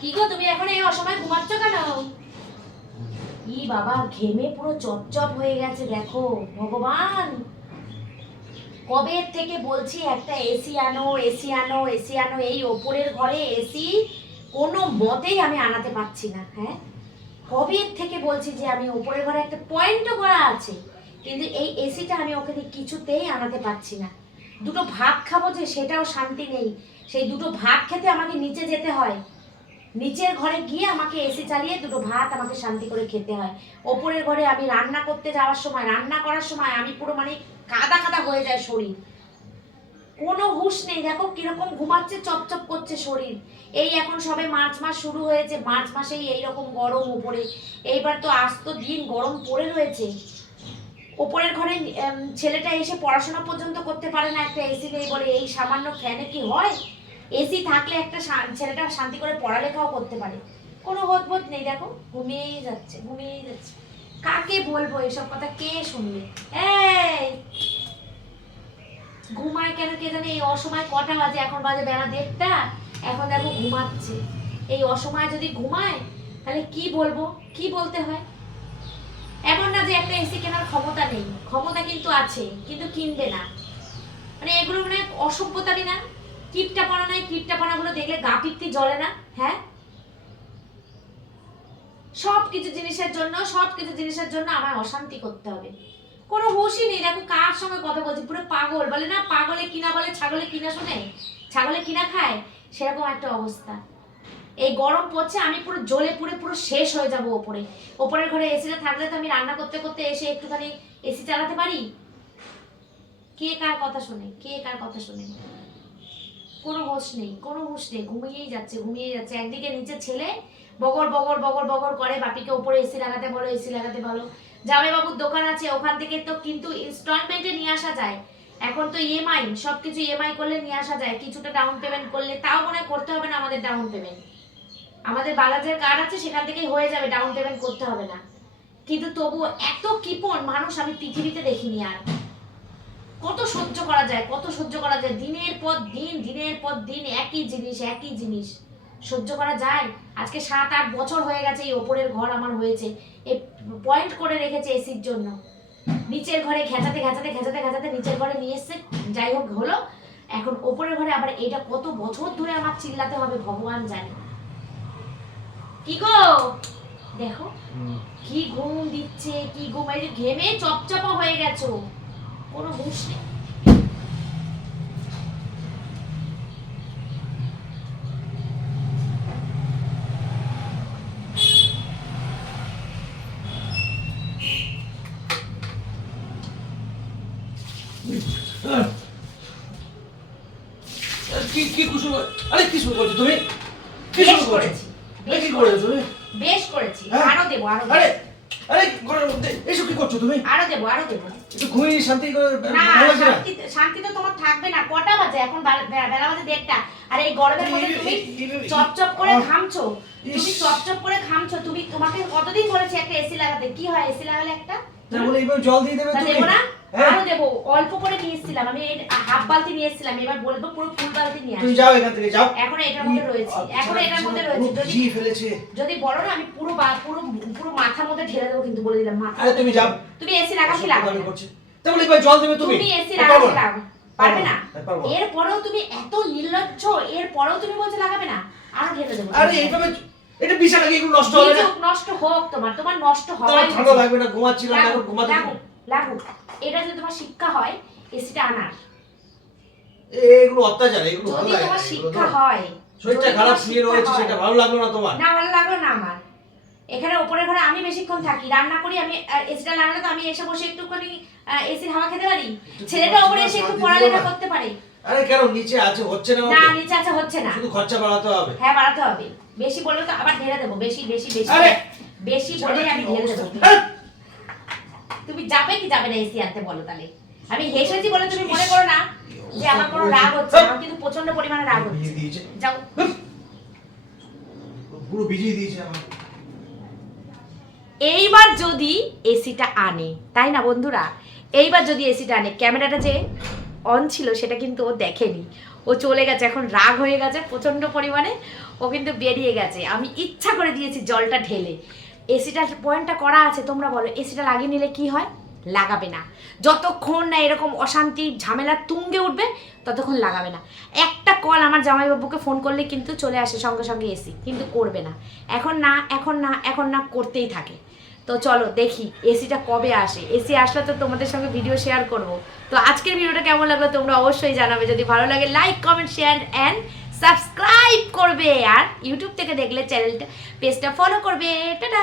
কি গো, তুমি এখন এই অসময় ঘুমাচ্ছ কেন? ই বাবা, ঘেমে পুরো চপচপ হয়ে গেছে, দেখো। ভগবান! কবে থেকে বলছি একটা এসি আনো এসি আনো এসি আনো, এই ওপরের ঘরে এসি কোনো মতেই আমি আনাতে পারছি না হ্যাঁ? কবে থেকে বলছি যে আমি ওপরের ঘরে একটা পয়েন্টও করা আছে? কিন্তু এই এসিটা আমি ওকে কিছুতেই আনাতে পারছি না। দুটো ভাত খাব যে সেটাও শান্তি নেই। সেই দুটো ভাত খেতে আমাকে নিচে যেতে হয়। নিচের ঘরে গিয়ে আমাকে এসি চালিয়ে দুটো ভাত আমাকে শান্তি করে খেতে হয়। ওপরের ঘরে আমি রান্না করতে যাওয়ার সময়, রান্না করার সময় আমি পুরো মানে কাদা কাদা হয়ে যায় শরীর। কোনো হুঁশ নেই, দেখো কীরকম ঘুমাচ্ছে, চপচপ করছে শরীর। এই এখন সবে মার্চ মাস শুরু হয়েছে, মার্চ মাসেই এইরকম গরম উপরে। এইবার তো আস্ত দিন গরম পড়ে রয়েছে। ওপরের ঘরে ছেলেটা এসে পড়াশোনা পর্যন্ত করতে পারে না, একটা এসি নেই বলে। এই সামান্য ফ্যানে কি হয়? এসি থাকলে একটা ছেলেটা শান্তি করে পড়ালেখাও করতে পারে। কোনো বোধ নেই, দেখো। ঘুমিয়েই যাচ্ছে ঘুমিয়েই যাচ্ছে। কাকে বলব এসব কথা? কে শুনবে? এই! ঘুমায় কেন কে জানে? এই অসময় কটা বাজে? এখন বাজে বেলা দেড়টা। এখন দেখো ঘুমাচ্ছে। এই অসময় যদি ঘুমায়, তাহলে কি বলব? কি বলতে হয়? এমন না যে একটা এসি কেনার ক্ষমতা নেই। ক্ষমতা কিন্তু আছে, কিন্তু কিনবে না। মানে এগুলো মানে অসভ্যতারই না। কিপটাপানা নাই কিপটাপানাগুলো দেখলে গা পিত্তি জ্বলে না হ্যাঁ? সব কিছু জিনিসের জন্য সব কিছু জিনিসের জন্য আমার অশান্তি করতে হবে। কোনো হুঁশই নেই, দেখো কার সঙ্গে কথা বলছি, পুরো পাগল। বলে না, পাগলে কিনা বলে ছাগলে কিনা শোনে? ছাগলে কিনা খায়? সেরকম একটা অবস্থা। এই গরম পড়ছে, আমি পুরো জ্বলে পুড়ে পুরো শেষ হয়ে যাব ওপরে। ওপরের ঘরে এসিটা থাকলে তো আমি রান্না করতে করতে এসে একটুখানি এসি চালাতে পারি? কে কার কথা শোনে? কে কার কথা শোনে? কোনো হুঁশ নেই, কোনো হুঁশ নেই। ঘুমিয়েই যাচ্ছে ঘুমিয়েই যাচ্ছে। একদিকে নিচে ছেলে বগর বগর বগর বগর করে, বাপিকে ওপরে এসি লাগাতে বলো এসি লাগাতে বলো। জামাই বাবুর দোকান আছে, ওখান থেকে তো কিন্তু ইনস্টলমেন্টে নিয়ে আসা যায়। এখন তো ইএমআই সব কিছু ইএমআই করলে নিয়ে আসা যায়। কিছুটা ডাউন পেমেন্ট করলে, তাও মনে করতে হবে না আমাদের ডাউন পেমেন্ট আমাদের বাজাজের কার্ড আছে, সেখান থেকেই হয়ে যাবে ডাউন পেমেন্ট করতে হবে না। কিন্তু তবুও এত কিপন মানুষ আমি পৃথিবীতে দেখিনি আর। কত সহ্য করা যায়, কত সহ্য করা যায়। দিনের পর দিন, দিনের পর দিন একই জিনিস একই জিনিস। সহ্য করা যায়? আজকে সাত, আট বছর হয়ে গেছে, এই ওপরের ঘর আমার হয়েছে। এই পয়েন্ট করে রেখেছে এসির জন্য। নিচের ঘরে ঘেঁচাতে ঘেঁচাতে ঘেঁচাতে ঘেঁচাতে নিচের ঘরে নিয়ে এসছে। যাই হোক হলো, এখন ওপরের ঘরে আবার এটা কত বছর ধরে আমার চিল্লাতে হবে, ভগবান জানে। কি গো? দেখো কি ঘুম দিচ্ছে কি ঘুম এই ঘেমে চপচপা হয়ে গেছো। কোনো হুঁশ নেই। কি কি কুসুম? আরে কি শুরু করছ তুমি? কি শুরু করছ। বেশ করেছ তুমি। বেশ করেছি। হ্যাঁ? আরও দেবো আরও আরে আরে ঘরের মধ্যে এসব কি করছ তুমি? আরও দেবো আরও দেবো। একটু ঘুমিয়ে শান্তি করে তো তোমার থাকবে না। কটা বাজে? এখন বেলা বাজে দেড়টা। আর এই গরমের মধ্যে তুমি চপচপ করে ঘামছো। তুমি চপচপ করে ঘামছো। তুমি তোমাকে কতদিন বলেছি একটা এসি লাগাতে? কি হয় এসি লাগালে একটা? এইভাবে জল দিয়ে দেবে তুমি? না। হ্যাঁ। আরও দেবো। অল্প করে নিয়ে এসেছিলাম। আমি হাফ বালতি নিয়ে এসেছিলাম। এবার বলব পুরো ফুল বালতি নিয়ে তুমি যাও এখান থেকে যাও। এখন এটার মধ্যে রয়েছে। এখন এটার মধ্যে রয়েছে। যদি জি ফেলেছে। যদি বলো না আমি পুরো পুরো পুরো মাথার মধ্যে ঢেলে দেবো কিন্তু বলে দিলাম মাথা আরে তুমি যাও। তুমি এসি লাগাও কি লাগবে? অসভ্যতামি না? করছে। তা বলে এবার জল দেবে তুমি। তুমি এসি আমি পারব না। এরপরেও তুমি এত নির্লজ্জ এরপরেও তুমি বলছো লাগাবে না? আরও ঢেলে দেবো। আরে এইভাবে এটা বিছানা কি একটু নষ্ট হবে না। নষ্ট হোক তোমার তোমার নষ্ট তোমার হওয়াই ঠান্ডা লাগবে না ঘুমাচ্ছিলাম এখন ঘুমাতে লাগুক। এটা যদি তোমার শিক্ষা হয় এসিটা আনার। এগুলো অত্যাচার এগুলো ভালো লাগে তোমার শিক্ষা হয় শরীরটা খারাপ শুয়ে রয়েছে সেটা ভালো লাগল না তোমার? না ভালো লাগল না আমার। এখানে ওপরের ঘরে আমি বেশিক্ষণ থাকি রান্না করি আমি এসিটা লাগালে তো আমি এসে বসে একটুখানি এসির হাওয়া খেতে পারি। ছেলেটা ওপরে এসে একটু পড়ালেখা করতে পারে। আরে কেন নিচে আছে হচ্ছে না না নিচে আছে হচ্ছে না। শুধু খরচা বাড়াতে হবে। হ্যাঁ বাড়াতে হবে। বেশি বললে তো আবার ঢেলে দেবো বেশি বেশি বেশি। বেশি বলে আমি ঢেলে দেবো। তুমি যাবে কি যাবে না এসি আনতে বলো তাহলে? আমি হেসেছি বলে তুমি মনে করো না যে আমার কোনো রাগ হচ্ছে আমার কিন্তু প্রচণ্ড পরিমাণে রাগ হচ্ছে। যাও। পুরো ভিজিয়ে দিয়েছে এইবার যদি এসিটা আনে তাই না বন্ধুরা? এইবার যদি এসিটা আনে ক্যামেরাটা যে অন ছিল সেটা কিন্তু ও দেখেনি। ও চলে গেছে, এখন রাগ হয়ে গেছে প্রচণ্ড পরিমাণে। ও কিন্তু বেরিয়ে গেছে। আমি ইচ্ছা করে দিয়েছি জলটা ঢেলে। এসিটা পয়েন্টটা করা আছে, তোমরা বলো, এসিটা লাগিয়ে নিলে কি হয়? লাগাবে না। যতক্ষণ না এরকম অশান্তি, ঝামেলা তুঙ্গে উঠবে, ততক্ষণ লাগাবে না। একটা কল আমার জামাইবাবুকে ফোন করলে কিন্তু চলে আসে সঙ্গে সঙ্গে এসি, কিন্তু করবে না। এখন না এখন না এখন না করতেই থাকে। তো চলো দেখি, এসিটা কবে আসে? এসি আসলে তো তোমাদের সঙ্গে ভিডিও শেয়ার করব। তো আজকের ভিডিওটা কেমন লাগল তোমরা অবশ্যই জানাবে। যদি ভালো লাগে like comment share and subscribe করবে। আর ইউটিউব থেকে দেখলে চ্যানেলটা পেজটা ফলো করবে। টাটা!